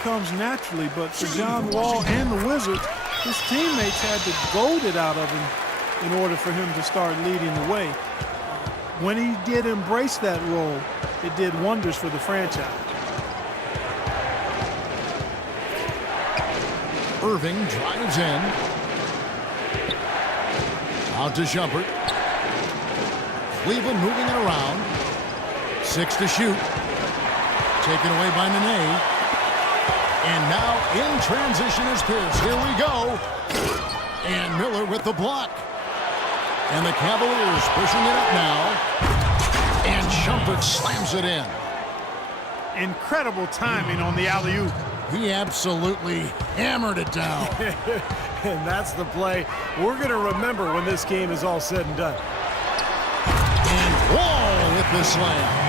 comes naturally, but for John Wall and the Wizards, his teammates had to goad it out of him in order for him to start leading the way. When he did embrace that role, it did wonders for the franchise. Irving drives in. Out to Shumpert. Cleveland moving it around. 6 to shoot. Taken away by Nene. And now in transition is Pierce. Here we go. And Miller with the block. And the Cavaliers pushing it up now. And Shumpert slams it in. Incredible timing on the alley-oop. He absolutely hammered it down. And that's the play we're going to remember when this game is all said and done. And Wall with the slam.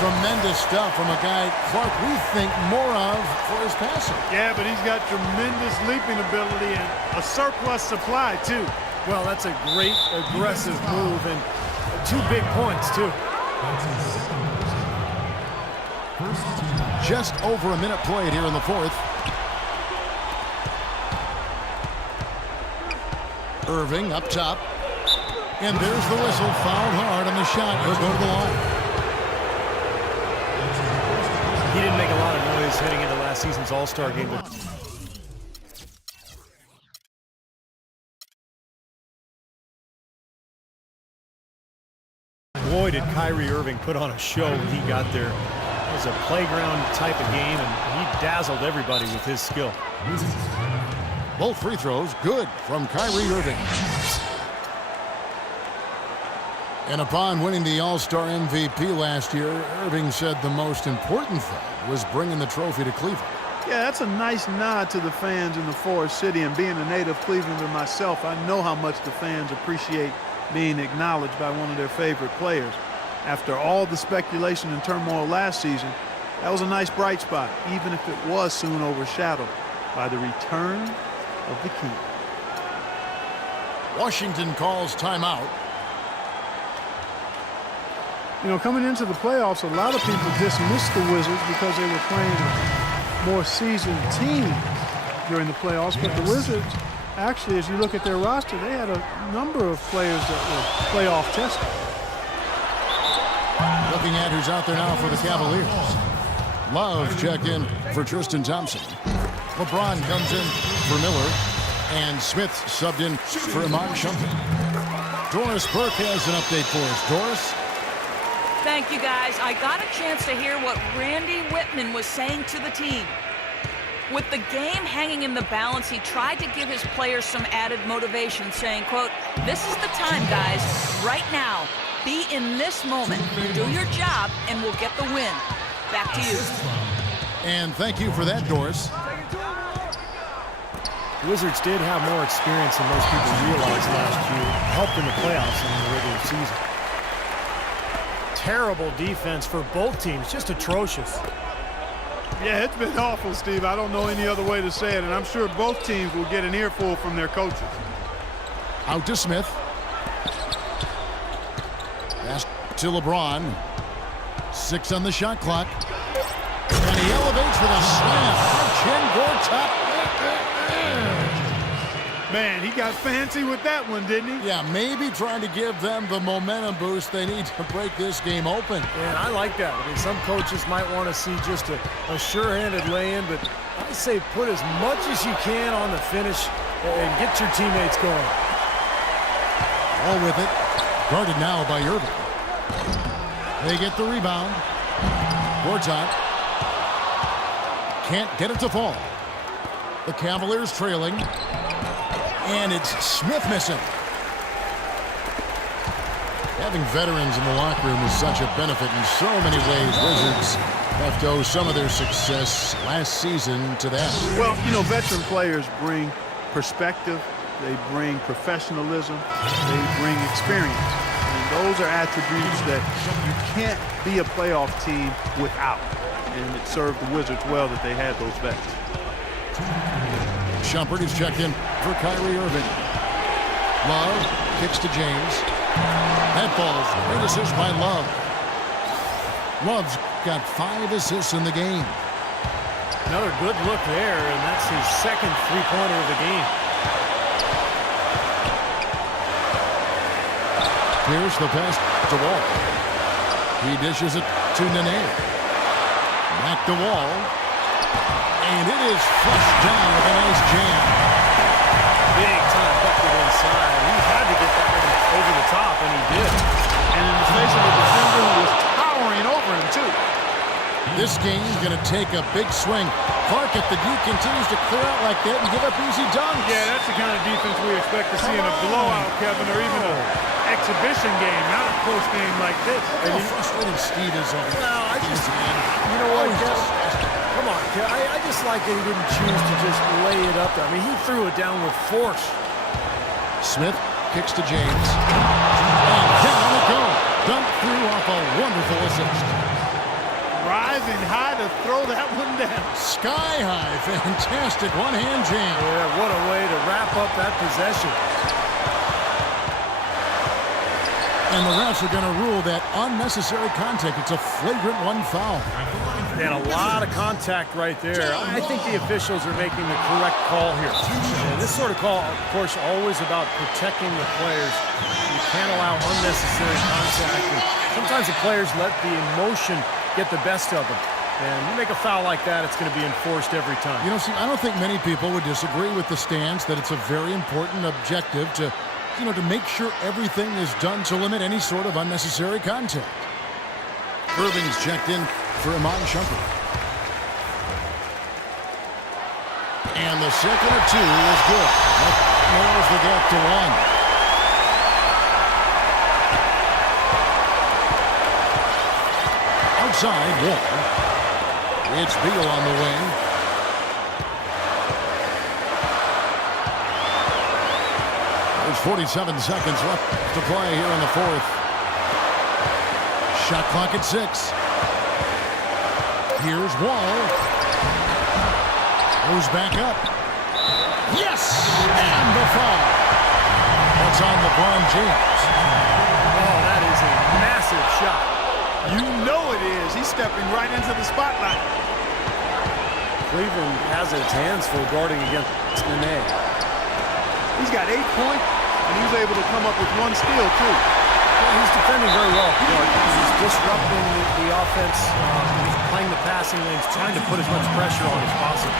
Tremendous stuff from a guy, Clark, we think more of for his passing. Yeah, but he's got tremendous leaping ability and a surplus supply, too. Well, that's a great aggressive move and 2 big points, too. Just over a minute played here in the 4th. Irving up top. And there's the whistle. Fouled hard on the shot. He'll go to the line. He didn't make a lot of noise heading into last season's All-Star game, but boy, did Kyrie Irving put on a show when he got there. It was a playground type of game, and he dazzled everybody with his skill. Both free throws good from Kyrie Irving. And upon winning the All-Star MVP last year, Irving said the most important thing was bringing the trophy to Cleveland. Yeah, that's a nice nod to the fans in the Forest City, and being a native Clevelander myself, I know how much the fans appreciate being acknowledged by one of their favorite players. After all the speculation and turmoil last season, that was a nice bright spot, even if it was soon overshadowed by the return of the king. Washington calls timeout. You know, coming into the playoffs, a lot of people dismissed the Wizards because they were playing more seasoned teams during the playoffs. But the Wizards, actually, as you look at their roster, they had a number of players that were playoff tested. Looking at who's out there now for the Cavaliers. Love checked in for Tristan Thompson. LeBron comes in for Miller. And Smith subbed in for Iman Shumpert. Doris Burke has an update for us. Doris? Thank you, guys. I got a chance to hear what Randy Whitman was saying to the team. With the game hanging in the balance, he tried to give his players some added motivation, saying, quote, "This is the time, guys. Right now. Be in this moment. Do your job, and we'll get the win." Back to you. And thank you for that, Doris. The Wizards did have more experience than most people realized last year. Helped in the playoffs and in the regular season. Terrible defense for both teams, just atrocious. Yeah, it's been awful, Steve. I don't know any other way to say it, and I'm sure both teams will get an earful from their coaches. Out to Smith. Pass to LeBron. 6 on the shot clock. And he elevates with a slam. Chin board top. Man, he got fancy with that one, didn't he? Yeah, maybe trying to give them the momentum boost they need to break this game open. And I like that. I mean, some coaches might want to see just a sure-handed lay-in, but I say put as much as you can on the finish and get your teammates going. All with it. Guarded now by Irving. They get the rebound. Boards out. Can't get it to fall. The Cavaliers trailing. And it's Smith missing. Having veterans in the locker room is such a benefit in so many ways. Wizards have to owe some of their success last season to that. Well, you know, veteran players bring perspective, they bring professionalism, they bring experience. And those are attributes that you can't be a playoff team without. And it served the Wizards well that they had those vets. Shumpert is checked in for Kyrie Irving. Love kicks to James. That falls. Great assist by Love. Love's got 5 assists in the game. another good look there, and that's his second three-pointer of the game. Here's the pass to Wall. He dishes it to Nene. Back to Wall. And it is flushed down with a nice jam. Big time bucket inside. He had to get that one over the top, and he did. And in the face of a defender who was towering over him, too. This game's going to take a big swing. Clark, if the D continues to clear out like that and give up easy dunks. Yeah, that's the kind of defense we expect to see in a blowout, Kevin, or even an exhibition game, not a close game like this. Look how frustrated Steve is over it. Well, you know what, come on, Kev. I just like that he didn't choose to just lay it up there. I mean, he threw it down with force. Smith kicks to James. And down it goes. Dumped through off a wonderful assist. Rising high to throw that one down. Sky high. Fantastic one-hand jam. Yeah, what a way to wrap up that possession. And the refs are going to rule that unnecessary contact. It's a flagrant one foul. And a lot of contact right there. I think the officials are making the correct call here. And this sort of call, of course, always about protecting the players. You can't allow unnecessary contact. And sometimes the players let the emotion get the best of them. And you make a foul like that, it's going to be enforced every time. You know, see, I don't think many people would disagree with the stance that it's a very important objective to make sure everything is done to limit any sort of unnecessary contact. Irving's checked in for Iman Shumpert. And the second or two is good. That narrows the gap to one. Outside, Wall. It's Beal on the wing. There's 47 seconds left to play here in the fourth. Shot clock at 6. Here's Wall. Goes back up. Yes! And the foul. That's on LeBron James. Oh, that is a massive shot. You know it is. He's stepping right into the spotlight. Cleveland has its hands full guarding against Nene. He's got 8 points, and he was able to come up with 1 steal, too. Well, he's defending very well. He's disrupting the offense. He's playing the passing lanes, trying to put as much pressure on as possible.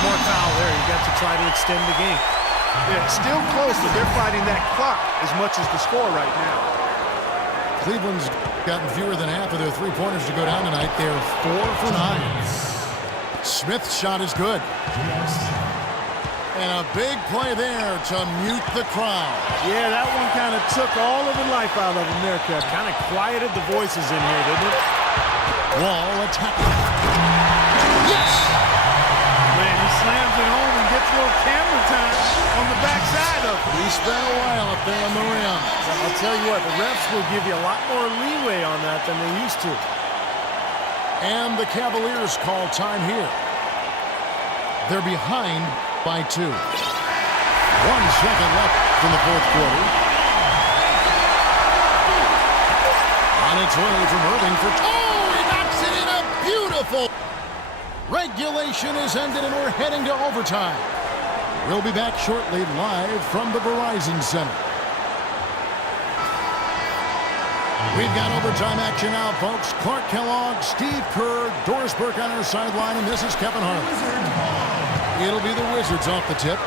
Smart foul there. You got to try to extend the game. Yeah, still close, but they're fighting that clock as much as the score right now. Cleveland's gotten fewer than half of their three-pointers to go down tonight. They're 4 for 9. Smith's shot is good. And a big play there to mute the crowd. Yeah, that one kind of took all of the life out of him there, Kevin. Kind of quieted the voices in here, didn't it? Wall attacking. Yes! Man, he slams it home and gets a little camera time on the backside of it. He spent a while up there on the rim. Well, I'll tell you what, the refs will give you a lot more leeway on that than they used to. And the Cavaliers call time here. They're behind by 2. 1 second left in the fourth quarter. On its way from Irving for... Oh, he knocks it in a beautiful... Regulation is ended and we're heading to overtime. We'll be back shortly live from the Verizon Center. We've got overtime action now, folks. Clark Kellogg, Steve Kerr, Doris Burke on our sideline, and this is Kevin Harlan. It'll be the Wizards off the tip.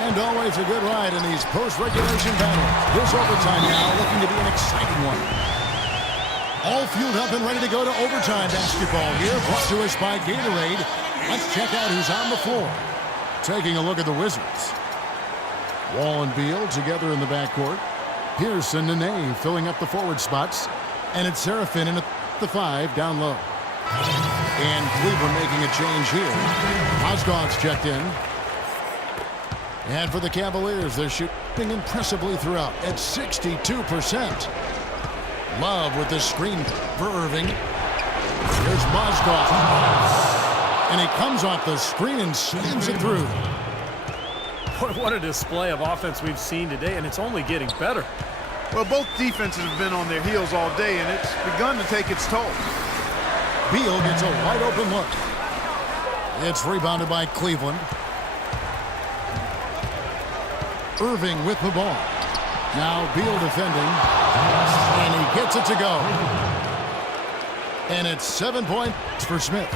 And always a good ride in these post-regulation battles. This overtime now looking to be an exciting one. All fueled up and ready to go to overtime basketball here. Brought to us by Gatorade. Let's check out who's on the floor. Taking a look at the Wizards. Wall and Beal together in the backcourt. Pierce and Nene filling up the forward spots. And it's Serafin in at the 5 down low. And Cleveland making a change here. Mozgov's checked in. And for the Cavaliers, they're shooting impressively throughout at 62%. Love with the screen for Irving. Here's Mozgov. And he comes off the screen and slams it through. What a display of offense we've seen today, and it's only getting better. Well, both defenses have been on their heels all day, and it's begun to take its toll. Beal gets a wide open look. It's rebounded by Cleveland. Irving with the ball. Now Beal defending. And he gets it to go. And it's 7 points for Smith.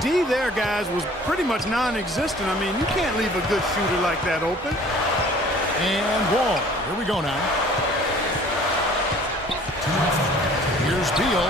D there, guys, was pretty much non-existent. I mean, you can't leave a good shooter like that open. And Wall. Here we go now. Here's Beal.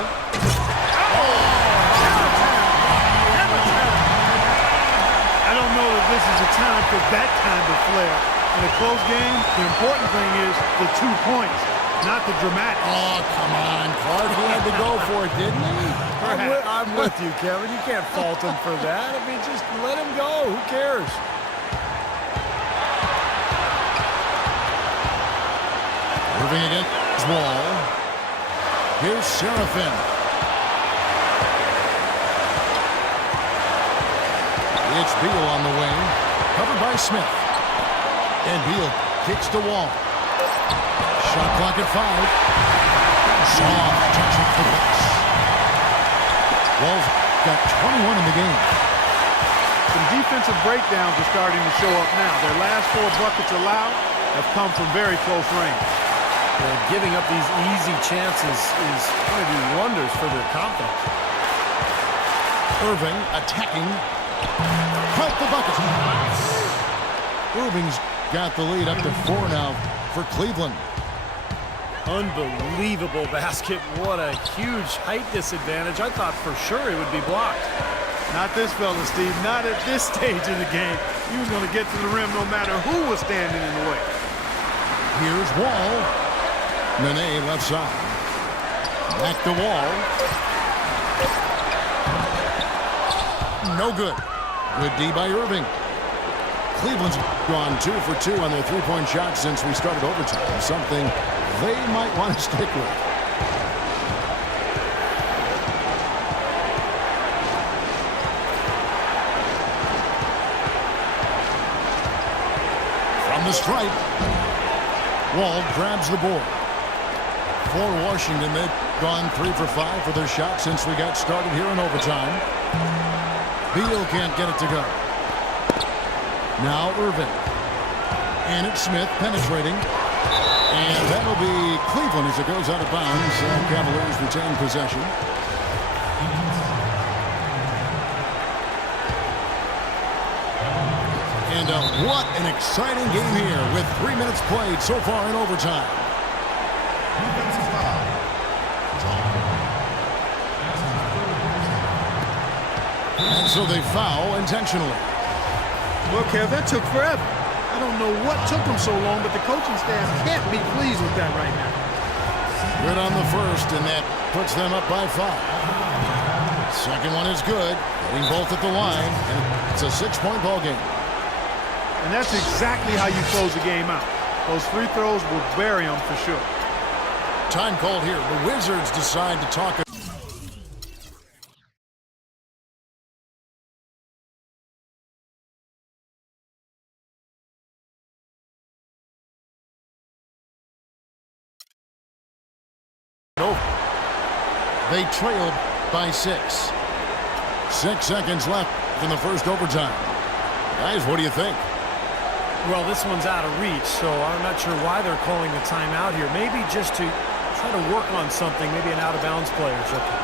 I don't know that this is a time for that kind of flair. In a close game, the important thing is the 2 points, not the dramatic. Oh, come on. Clark, he had to go for it, didn't he? I'm with you, Kevin. You can't fault him for that. I mean, just let him go. Who cares? Moving against Wall. Here's Seraphin. It's Beal on the wing. Covered by Smith. And Beal kicks the Wall. Shot clock at 5. Soft touch it for Bucks. Wall's got 21 in the game. Some defensive breakdowns are starting to show up now. Their last 4 buckets allowed have come from very close range. Giving up these easy chances is going to do wonders for their confidence. Irving attacking. Count the bucket. Irving's got the lead up to 4 now for Cleveland. Unbelievable basket. What a huge height disadvantage. I thought for sure he would be blocked. Not this fella, Steve. Not at this stage in the game. He was going to get to the rim no matter who was standing in the way. Here's Wall. Nene left side. Back to Wall. No good. Good D by Irving. Cleveland's gone 2 for 2 on their three-point shots since we started overtime. Something they might want to stick with. From the stripe, Wall grabs the board. For Washington, they've gone 3 for 5 for their shot since we got started here in overtime. Beal can't get it to go. Now Irving. And it's Smith penetrating. And that'll be Cleveland as it goes out of bounds. Cavaliers retain possession. And what an exciting game here with 3 minutes played so far in overtime. And so they foul intentionally. Well, Kev, that took forever. I don't know what took them so long, but the coaching staff can't be pleased with that right now. Good on the first, and that puts them up by 5. Second one is good, hitting both at the line, and it's a 6-point ball game. And that's exactly how you close the game out. Those free throws will bury them for sure. Time called here. The Wizards decide to talk. They trailed by 6. 6 seconds left in the first overtime. Guys, what do you think? Well, this one's out of reach, so I'm not sure why they're calling the timeout here. Maybe just to try to work on something, maybe an out-of-bounds play or something.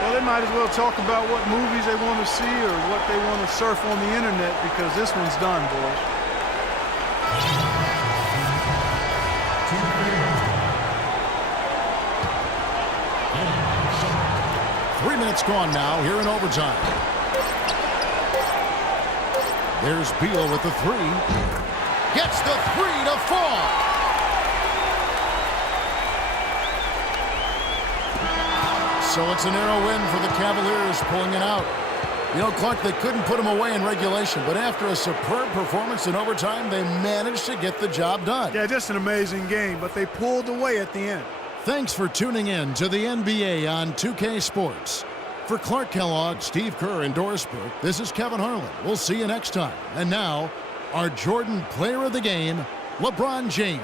Well, they might as well talk about what movies they want to see or what they want to surf on the internet, because this one's done, boys. Minutes gone now here in overtime. There's Beal with the 3. Gets the 3 to fall. So it's a narrow win for the Cavaliers, pulling it out. You know, Clark, they couldn't put him away in regulation, but after a superb performance in overtime, they managed to get the job done. Yeah, just an amazing game, but they pulled away at the end. Thanks for tuning in to the NBA on 2K Sports. For Clark Kellogg, Steve Kerr, and Doris Burke, this is Kevin Harlan. We'll see you next time. And now, our Jordan Player of the Game, LeBron James.